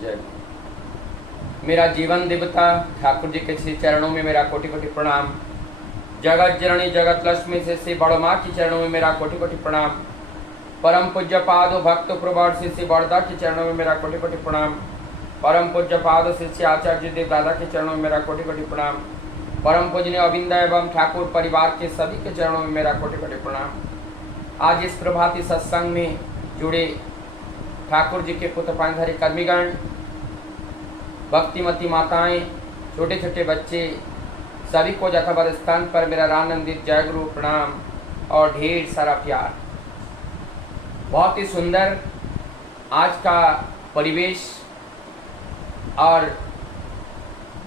जय। मेरा जीवन देवता ठाकुर जी के श्री चरणों में मेरा कोटि कोटि प्रणाम। जगत जननी जगत लक्ष्मी से बड़ माँ की चरणों में मेरा कोटि कोटि प्रणाम। परम पूज्य पाद भक्त प्रवर श्री बड़दा के चरणों में मेरा कोटि कोटि प्रणाम। परम पूज्य पाद श्री आचार्य देव दादा के चरणों में मेरा कोटि कोटि प्रणाम। परम पूजनीय अविंद एवं ठाकुर परिवार के सभी के चरणों में मेरा कोटि कोटि प्रणाम। आज इस प्रभाती सत्संग में जुड़े ठाकुर जी के पुत्र पांधारी कर्मीगण, भक्तिमती माताएं, छोटे छोटे बच्चे, सभी को यथावत स्थान पर मेरा रानंदित जय गुरु प्रणाम और ढेर सारा प्यार। बहुत ही सुंदर आज का परिवेश और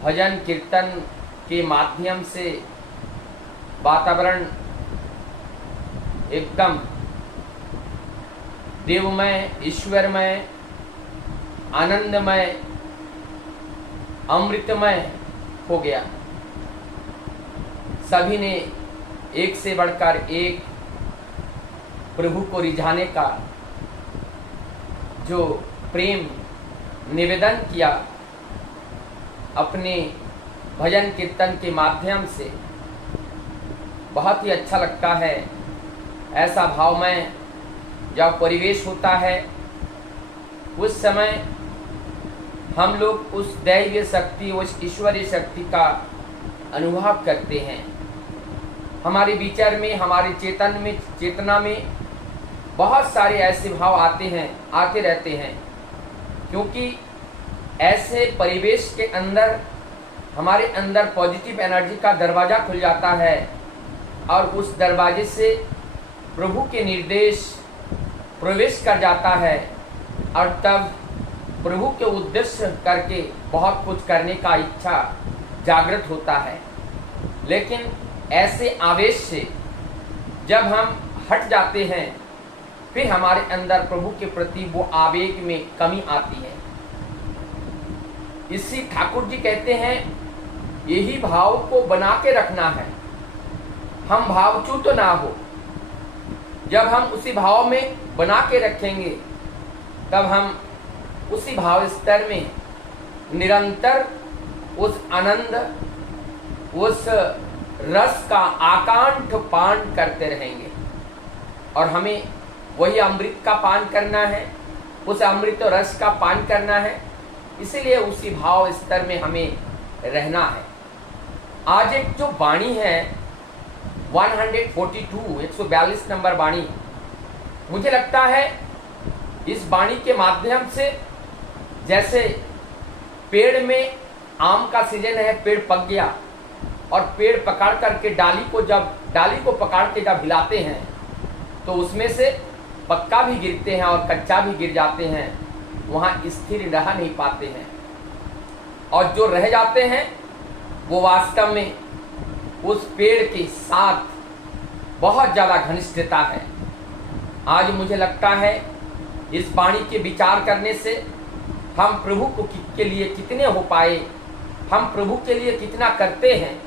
भजन कीर्तन के माध्यम से वातावरण एकदम देवमय, ईश्वरमय, आनंदमय, अमृतमय हो गया। सभी ने एक से बढ़कर एक प्रभु को रिझाने का जो प्रेम निवेदन किया अपने भजन कीर्तन के माध्यम से, बहुत ही अच्छा लगता है। ऐसा भावमय जब परिवेश होता है उस समय हम लोग उस दैवीय शक्ति, उस ईश्वरीय शक्ति का अनुभव करते हैं। हमारे विचार में, हमारे चेतना में बहुत सारे ऐसे भाव आते रहते हैं, क्योंकि ऐसे परिवेश के अंदर हमारे अंदर पॉजिटिव एनर्जी का दरवाज़ा खुल जाता है और उस दरवाजे से प्रभु के निर्देश प्रवेश कर जाता है और तब प्रभु के उद्देश्य करके बहुत कुछ करने का इच्छा जागृत होता है। लेकिन ऐसे आवेश से जब हम हट जाते हैं, फिर हमारे अंदर प्रभु के प्रति वो आवेग में कमी आती है। इसी ठाकुर जी कहते हैं, यही भाव को बना के रखना है, हम भावच्युत ना हो। जब हम उसी भाव में बना के रखेंगे, तब हम उसी भाव स्तर में निरंतर उस आनंद, उस रस का आकांठ पान करते रहेंगे। और हमें वही अमृत का पान करना है, उस अमृत रस का पान करना है, इसीलिए उसी भाव स्तर में हमें रहना है। आज एक जो वाणी है 142 नंबर वाणी, मुझे लगता है इस वाणी के माध्यम से, जैसे पेड़ में आम का सीजन है, पेड़ पक गया और पेड़ पकड़ करके डाली को पकड़ के जब हिलाते हैं तो उसमें से पक्का भी गिरते हैं और कच्चा भी गिर जाते हैं, वहाँ स्थिर रह नहीं पाते हैं। और जो रह जाते हैं वो वास्तव में उस पेड़ के साथ बहुत ज़्यादा घनिष्ठता है। आज मुझे लगता है इस वाणी के विचार करने से हम प्रभु के लिए कितने हो पाए, हम प्रभु के लिए कितना करते हैं,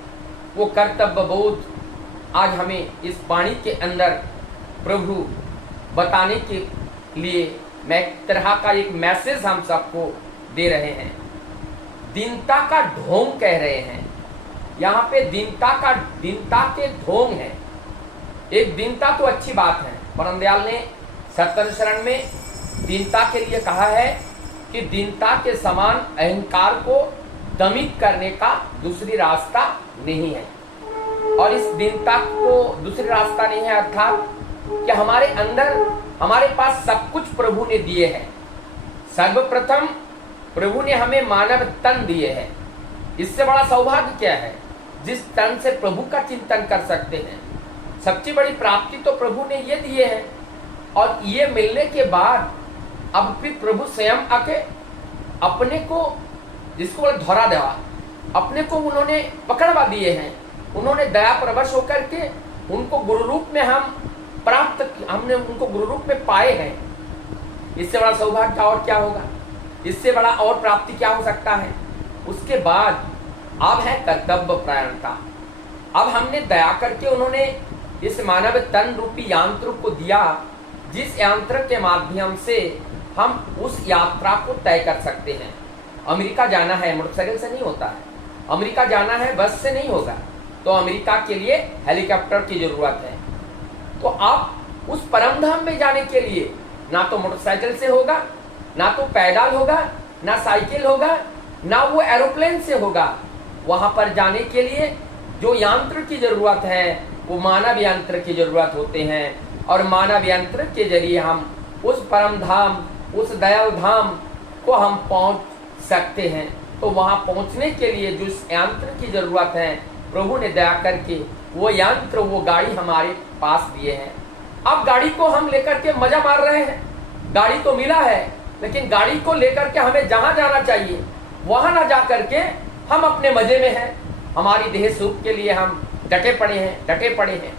वो कर्तव्य बोध आज हमें इस वाणी के अंदर प्रभु बताने के लिए मैं एक तरह का एक मैसेज हम सबको दे रहे हैं। दीनता का ढोंग कह रहे हैं, यहाँ पे दीनता के ढोंग है। एक दीनता तो अच्छी बात है, परम दयाल ने सत्तर शरण में दीनता के लिए कहा है कि दीनता के समान अहंकार को दमित करने का दूसरी रास्ता नहीं है। और इस दीनता को दूसरी रास्ता नहीं है, अर्थात कि हमारे अंदर, हमारे पास सब कुछ प्रभु ने दिए हैं। सर्वप्रथम प्रभु ने हमें मानव तन दिए हैं। इससे बड़ा सौभाग्य क्या है, जिस तन से प्रभु का चिंतन कर सकते हैं। सबसे बड़ी प्राप्ति तो प्रभु ने ये दिए हैं, और ये मिलने के बाद अब फिर प्रभु स्वयं आके अपने को, जिसको बोले धरा देवा, अपने को उन्होंने पकड़वा दिए हैं। उन्होंने दया प्रवश होकर के उनको गुरु रूप में हमने उनको गुरु रूप में पाए हैं। इससे बड़ा सौभाग्य और क्या होगा, इससे बड़ा और प्राप्ति क्या हो सकता है। उसके बाद अब है कर्तव्य परायणता। अब हमने दया करके उन्होंने इस मानव तन रूपी यंत्र को दिया, जिस यंत्र के माध्यम से हम उस यात्रा को तय कर सकते हैं। अमेरिका जाना है मोटरसाइकिल से नहीं होता है, अमेरिका जाना है बस से नहीं होगा, तो अमेरिका के लिए हेलीकॉप्टर की जरूरत है। तो आप उस परम धाम में जाने के लिए ना तो मोटरसाइकिल से होगा, ना तो पैदल होगा, ना साइकिल होगा, ना वो एरोप्लेन से होगा। वहां पर जाने के लिए जो यंत्र की जरूरत है वो मानव यंत्र की जरूरत होते हैं, और मानव यंत्र के जरिए हम उस परम धाम, उस दयाल धाम को हम पहुंच सकते हैं। तो वहां पहुंचने के लिए जो यंत्र की जरूरत है, प्रभु ने दया करके वो यंत्र, वो गाड़ी हमारे पास दिए हैं। अब गाड़ी को हम लेकर के मजा मार रहे हैं, गाड़ी तो मिला है, लेकिन गाड़ी को लेकर के हमें जहां जाना चाहिए वहां ना जा करके हम अपने मजे में हैं, हमारी देह सुख के लिए हम डटे पड़े हैं।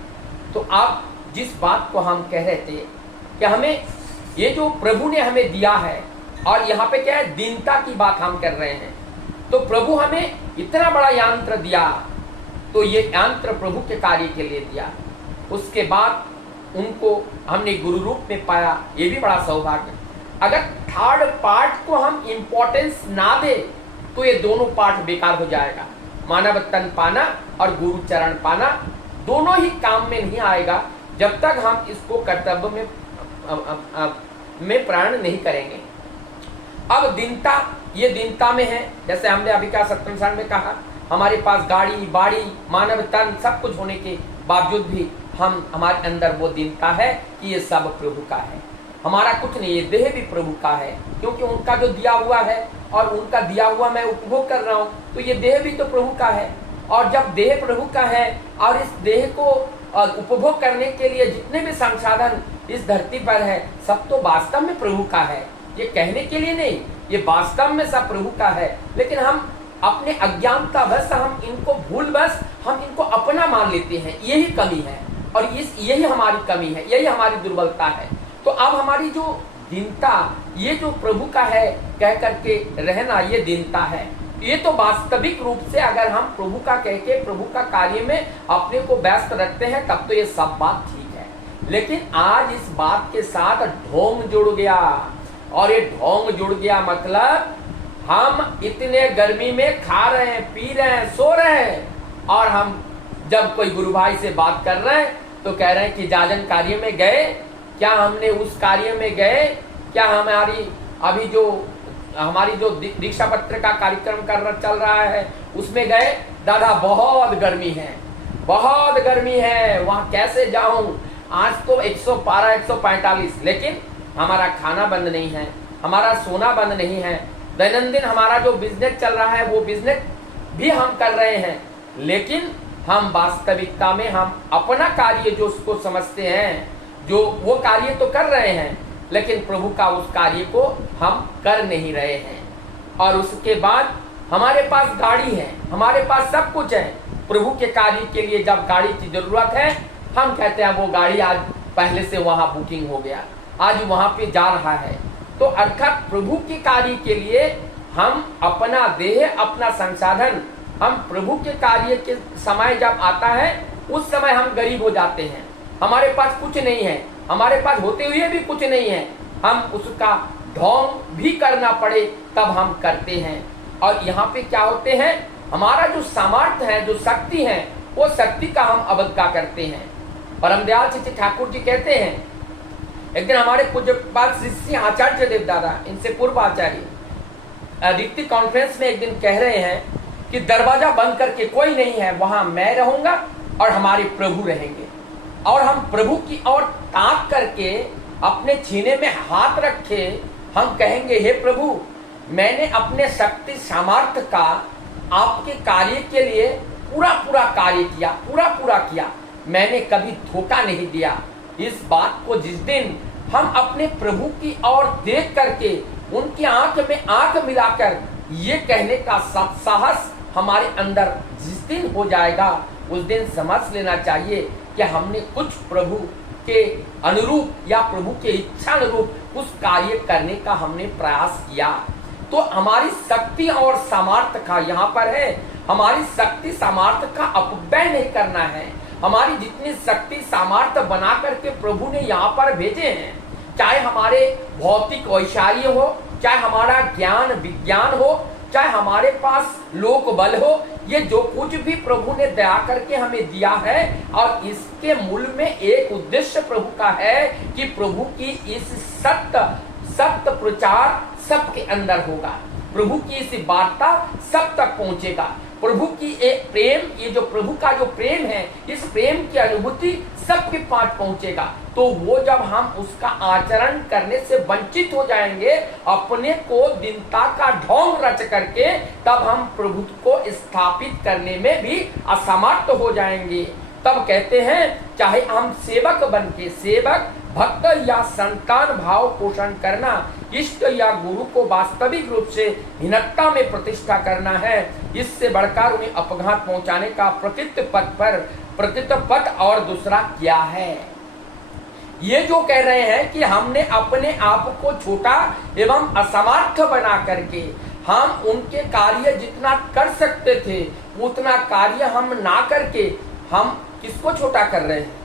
तो आप जिस बात को हम कह रहे थे कि हमें ये जो प्रभु ने हमें दिया है, और यहाँ पे क्या है, दीनता की बात हम कर रहे हैं। तो प्रभु हमें इतना बड़ा यंत्र दिया, तो ये यंत्र प्रभु के कार्य के लिए दिया। उसके बाद उनको हमने गुरु रूप में पाया, ये भी बड़ा सौभाग्य। अगर थर्ड पार्ट को हम इंपॉर्टेंस ना दे तो ये दोनों पार्ट बेकार हो जाएगा। मानव तन पाना और गुरु चरण पाना दोनों ही काम में नहीं आएगा जब तक हम इसको कर्तव्य में प्राण नहीं करेंगे। अब दीनता, ये दीनता में है, जैसे हमने अभी का सत्संग में कहा, हमारे पास गाड़ी बाड़ी मानव तन सब कुछ होने के बावजूद भी हमारे अंदर वो दीनता है कि ये सब प्रभु का है, हमारा कुछ नहीं। ये देह भी प्रभु का है, क्योंकि उनका जो दिया हुआ है और उनका दिया हुआ मैं उपभोग कर रहा हूँ, तो ये देह भी तो प्रभु का है। और जब देह प्रभु का है और इस देह को उपभोग करने के लिए जितने भी संसाधन इस धरती पर है, सब तो वास्तव में प्रभु का है। ये कहने के लिए नहीं, ये वास्तव में सब प्रभु का है, लेकिन हम अपने अज्ञानता बस हम इनको भूल बस हम इनको अपना मान लेते हैं। यही कमी है, और यही हमारी कमी है, यही हमारी दुर्बलता है। तो अब हमारी जो दीनता, ये जो प्रभु का है कह करके रहना, ये दीनता है। ये तो वास्तविक रूप से अगर हम प्रभु का कह के प्रभु का कार्य में अपने को व्यस्त रखते हैं, तब तो ये सब बात ठीक है। लेकिन आज इस बात के साथ ढोंग जुड़ गया, और ये ढोंग जुड़ गया मतलब हम इतने गर्मी में खा रहे हैं, पी रहे हैं, सो रहे हैं, और हम जब कोई गुरु भाई से बात कर रहे हैं तो कह रहे हैं कि जाजन कार्य में गए क्या, हमने उस कार्य में गए क्या, हमारी जो दीक्षा पत्र का कार्यक्रम चल रहा है उसमें गए, दादा बहुत गर्मी है, बहुत गर्मी है, वहां कैसे जाऊं, आज तो 112 145, लेकिन हमारा खाना बंद नहीं है, हमारा सोना बंद नहीं है, दैनंदिन हमारा जो बिजनेस चल रहा है वो बिजनेस भी हम कर रहे हैं, लेकिन हम वास्तविकता में हम अपना कार्य जो उसको समझते हैं, जो वो कार्य तो कर रहे हैं, लेकिन प्रभु का उस कार्य को हम कर नहीं रहे हैं। और उसके बाद हमारे पास गाड़ी है, हमारे पास सब कुछ है, प्रभु के कार्य के लिए जब गाड़ी की जरूरत है हम कहते हैं वो गाड़ी आज पहले से वहां बुकिंग हो गया, आज वहां पे जा रहा है। तो अर्थात प्रभु के कार्य के लिए हम अपना देह, अपना संसाधन, हम प्रभु के कार्य के समय जब आता है उस समय हम गरीब हो जाते हैं, हमारे पास कुछ नहीं है, हमारे पास होते हुए भी कुछ नहीं है, हम उसका ढोंग भी करना पड़े तब हम करते हैं। और यहाँ पे क्या होते हैं, हमारा जो सामर्थ्य है, जो शक्ति है, वो शक्ति का हम अवज्ञा करते हैं। परमदयाल श्री ठाकुर जी कहते हैं, एक दिन हमारे पूज्य पाद श्री आचार्य देव दादा, इनसे पूर्व आचार्य दीप्ति कॉन्फ्रेंस में एक दिन कह रहे हैं कि दरवाजा बंद करके कोई नहीं है, वहां मैं रहूंगा और हमारे प्रभु रहेंगे, और हम प्रभु की ओर ताक करके अपने सीने में हाथ रखे हम कहेंगे, हे प्रभु, मैंने अपने शक्ति सामर्थ्य का आपके कार्य के लिए पूरा कार्य किया, पूरा किया, मैंने कभी धोखा नहीं दिया। इस बात को जिस दिन हम अपने प्रभु की ओर देख करके उनकी आंख में आंख मिलाकर ये कहने का साहस हमारे अंदर जिस दिन हो जाएगा, उस दिन समझ लेना चाहिए कि हमने कुछ प्रभु के अनुरूप या प्रभु के इच्छा अनुरूप उस कार्य करने का हमने प्रयास किया। तो हमारी शक्ति और सामर्थ्य का यहाँ पर है, हमारी शक्ति सामर्थ्य का अपव्यय नहीं करना है। हमारी जितनी शक्ति सामर्थ्य बना करके प्रभु ने यहाँ पर भेजे हैं, चाहे हमारे भौतिक वैशाल्य हो, चाहे हमारा ज्ञान विज्ञान हो, चाहे हमारे पास लोक बल हो, ये जो कुछ भी प्रभु ने दया करके हमें दिया है, और इसके मूल में एक उद्देश्य प्रभु का है कि प्रभु की इस सत्य प्रचार सबके अंदर होगा, प्रभु की इस वार्ता सब तक पहुंचेगा, प्रभु की एक प्रेम, ये जो प्रभु का जो प्रेम है, इस प्रेम की अनुभूति सबके पास पहुंचेगा। तो वो जब हम उसका आचरण करने से वंचित हो जाएंगे, अपने को दीनता का ढोंग रच करके, तब हम प्रभु को स्थापित करने में भी असमर्थ हो जाएंगे। तब कहते हैं चाहे हम सेवक बन के, सेवक भक्त या संतान भाव पोषण करना, इष्ट या गुरु को वास्तविक रूप से हीनता में प्रतिष्ठा करना है, इससे बढ़कर उन्हें अपघात पहुंचाने का प्रकृत पथ और दूसरा क्या है। ये जो कह रहे हैं कि हमने अपने आप को छोटा एवं असमर्थ बना करके, हम उनके कार्य जितना कर सकते थे उतना कार्य हम ना करके, हम किसको छोटा कर रहे हैं।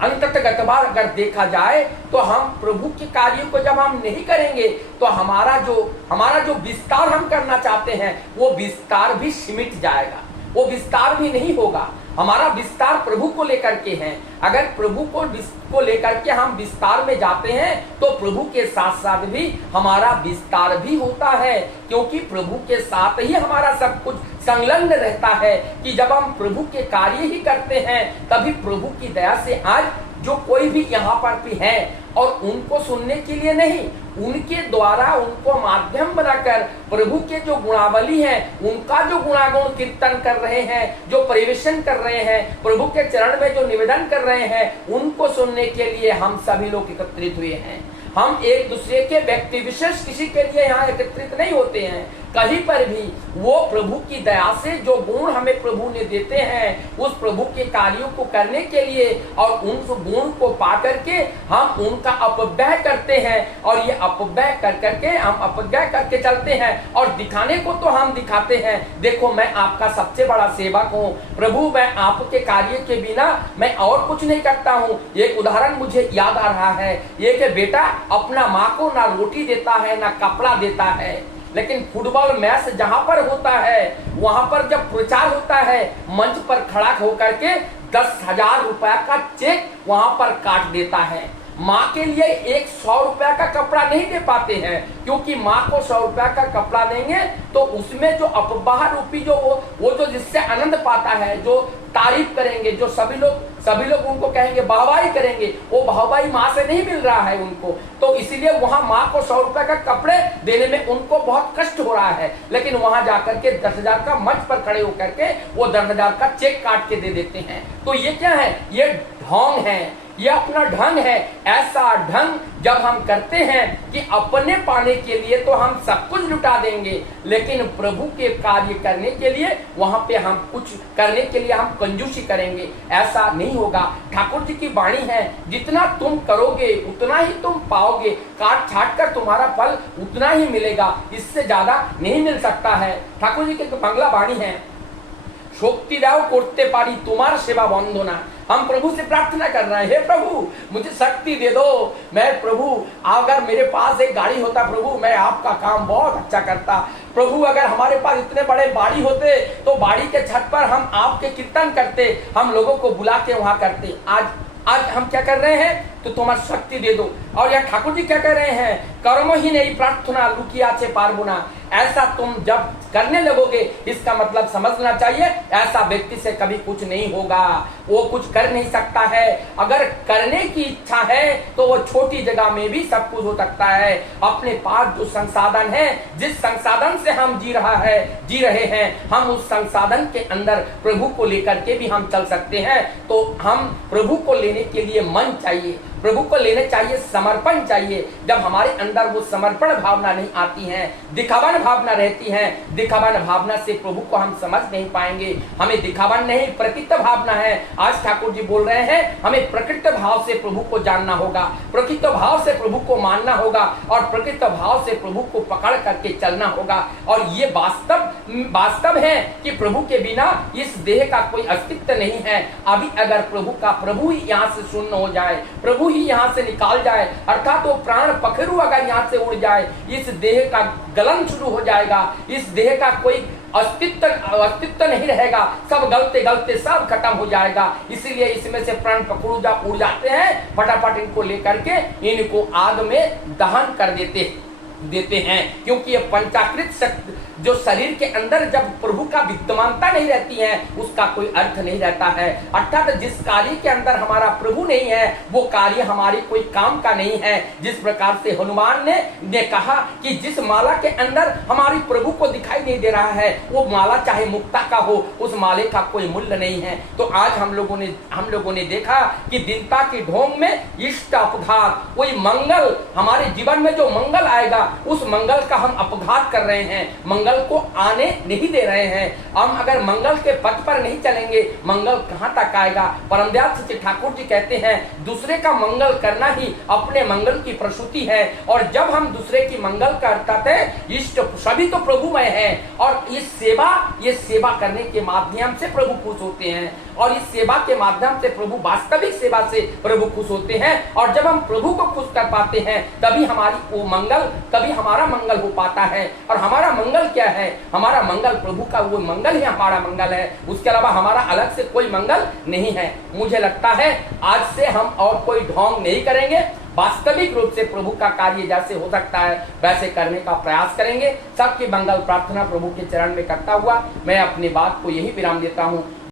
अंततः अगर देखा जाए तो हम प्रभु के कार्यों को जब हम नहीं करेंगे तो हमारा जो विस्तार हम करना चाहते हैं वो विस्तार भी सिमट जाएगा, वो विस्तार भी नहीं होगा। हमारा विस्तार प्रभु को लेकर के है। अगर प्रभु को लेकर के हम विस्तार में जाते हैं तो प्रभु के साथ साथ भी हमारा विस्तार भी होता है, क्योंकि प्रभु के साथ ही हमारा सब कुछ संलग्न रहता है कि जब हम प्रभु के कार्य ही करते हैं तभी प्रभु की दया से आज जो कोई भी यहाँ पर भी है, और उनको सुनने के लिए नहीं, उनके द्वारा उनको माध्यम बनाकर प्रभु के जो गुणावली है उनका जो गुणागुण कीर्तन कर रहे हैं, जो परिवेशन कर रहे हैं, प्रभु के चरण में जो निवेदन कर रहे हैं, उनको सुनने के लिए हम सभी लोग एकत्रित हुए हैं। हम एक दूसरे के व्यक्ति विशेष किसी के लिए यहाँ एकत्रित नहीं होते हैं कहीं पर भी। वो प्रभु की दया से जो गुण हमें प्रभु ने देते हैं, उस प्रभु के कार्यों को करने के लिए और उन गुण को पा करके हम उनका अपव्यय करते हैं, और ये अपव्यय कर करके हम अपव्यय करके चलते हैं और दिखाने को तो हम दिखाते हैं, देखो मैं आपका सबसे बड़ा सेवक हूँ प्रभु, मैं आपके कार्य के बिना मैं और कुछ नहीं करता हूँ। एक उदाहरण मुझे याद आ रहा है, ये कि बेटा अपना माँ को ना रोटी देता है ना कपड़ा देता है, लेकिन फुटबॉल मैच जहां पर होता है वहां पर जब प्रचार होता है, मंच पर खड़ा होकर के 10,000 रुपया का चेक वहां पर काट देता है। माँ के लिए एक 100 रुपया का कपड़ा नहीं दे पाते हैं, क्योंकि माँ को 100 रुपया का कपड़ा देंगे तो उसमें जो अपवाह रूपी जो वो जो जिससे आनंद पाता है, जो तारीफ करेंगे, जो सभी लोग उनको कहेंगे, वाहवाही करेंगे, वो वाहवाही माँ से नहीं मिल रहा है उनको, तो इसीलिए वहां माँ को 100 रुपया का कपड़े देने में उनको बहुत कष्ट हो रहा है, लेकिन वहां जाकर के 10,000 का मंच पर खड़े होकर के वो 10,000 का चेक काट के दे देते हैं। तो ये क्या है, ये ढोंग है, ये अपना ढंग है। ऐसा ढंग जब हम करते हैं कि अपने पाने के लिए तो हम सब कुछ लुटा देंगे, लेकिन प्रभु के कार्य करने के लिए वहां पे हम कुछ करने के लिए हम कंजूसी करेंगे, ऐसा नहीं होगा। ठाकुर जी की वाणी है, जितना तुम करोगे उतना ही तुम पाओगे, काट छाट कर तुम्हारा फल उतना ही मिलेगा, इससे ज्यादा नहीं मिल सकता है। ठाकुर जी की बांग्ला वाणी है, शक्ति दाओ करते पारी तुम्हार सेवा बंधना। हम प्रभु से प्रार्थना कर रहे हैं, हे प्रभु मुझे शक्ति दे दो, मैं प्रभु अगर मेरे पास एक गाड़ी होता प्रभु मैं आपका काम बहुत अच्छा करता। प्रभु अगर हमारे पास इतने बड़े बाड़ी होते तो बाड़ी के छत पर हम आपके कीर्तन करते, हम लोगों को बुला के वहां करते। आज हम क्या कर रहे हैं, तो तुम्हारी शक्ति दे दो। और यह ठाकुर जी क्या कह रहे हैं, कर्म ही नहीं प्रार्थना लुकिया से पारबुना। ऐसा तुम जब करने लगोगे इसका मतलब समझना चाहिए ऐसा व्यक्ति से कभी कुछ नहीं होगा, वो कुछ कर नहीं सकता है। अगर करने की इच्छा है तो वो छोटी जगह में भी सब कुछ हो सकता है। अपने पास जो संसाधन है, जिस संसाधन से हम जी रहे हैं, हम उस संसाधन के अंदर प्रभु को लेकर के भी हम चल सकते हैं। तो हम प्रभु को लेने के लिए मन चाहिए, प्रभु को लेने चाहिए, समर्पण चाहिए। जब हमारे अंदर वो समर्पण भावना नहीं आती है, दिखावन भावना रहती है, दिखावन भावना से प्रभु को हम समझ नहीं पाएंगे। हमें दिखावन नहीं प्रकृत भावना है। आज ठाकुर जी बोल रहे हैं हमें प्रकृत भाव से प्रभु को जानना होगा, प्रकृत भाव से प्रभु को मानना होगा और प्रकृत भाव से प्रभु को पकड़ करके चलना होगा। और ये वास्तव है कि प्रभु के बिना इस देह का कोई अस्तित्व नहीं है। अभी अगर प्रभु ही यहाँ से शून्य हो जाए, प्रभु ही यहाँ से निकाल जाए, अर्थात वो प्राण पखेरु अगर यहाँ से उड़ जाए, इस देह का गलन शुरू हो जाएगा, इस देह का कोई अस्तित्व नहीं रहेगा, सब गलते गलते सब खत्म हो जाएगा। इसीलिए इसमें से प्राण पखेरु उड़ जाते हैं, फटाफट इनको लेकर के इनको आग में दहन कर देते हैं, क्योंकि ये पंचाकृत शक्ति जो शरीर के अंदर जब प्रभु का विद्यमानता नहीं रहती है उसका कोई अर्थ नहीं रहता है। अर्थात जिस कार्य के अंदर हमारा प्रभु नहीं है वो कार्य हमारी कोई काम का नहीं है। जिस प्रकार से हनुमान ने कहा कि जिस माला के अंदर हमारी प्रभु को दिखाई नहीं दे रहा है वो माला चाहे मुक्ता का हो, उस माले का कोई मूल्य नहीं है। तो आज हम लोगों ने देखा कि दीनता की ढोंग में इष्ट अपघात, कोई मंगल हमारे जीवन में जो मंगल आएगा उस मंगल का हम अपघात कर रहे हैं, मंगल को आने नहीं दे रहे हैं। हम अगर मंगल के पथ पर नहीं चलेंगे मंगल कहां तक आएगा। परमदयाल सच्चे ठाकुर जी कहते हैं दूसरे का मंगल करना ही अपने मंगल की प्रसूति है, और जब हम दूसरे की मंगल करते हैं इष्ट सभी तो प्रभुमय है, और ये सेवा करने के माध्यम से प्रभु खुश होते हैं, और इस सेवा के माध्यम से प्रभु वास्तविक सेवा से प्रभु खुश होते हैं। और जब हम प्रभु को खुश कर पाते हैं तभी हमारा मंगल हो पाता है। और हमारा मंगल क्या है? हमारा मंगल प्रभु का वो मंगल ही हमारा मंगल है, उसके अलावा हमारा अलग से कोई मंगल नहीं है। मुझे लगता है आज से हम और कोई ढोंग नहीं करेंगे, वास्तविक रूप से प्रभु का कार्य जैसे हो सकता है वैसे करने का प्रयास करेंगे। सबकी मंगल प्रार्थना प्रभु के चरण में करता हुआ मैं अपनी बात को यही विराम देता हूँ।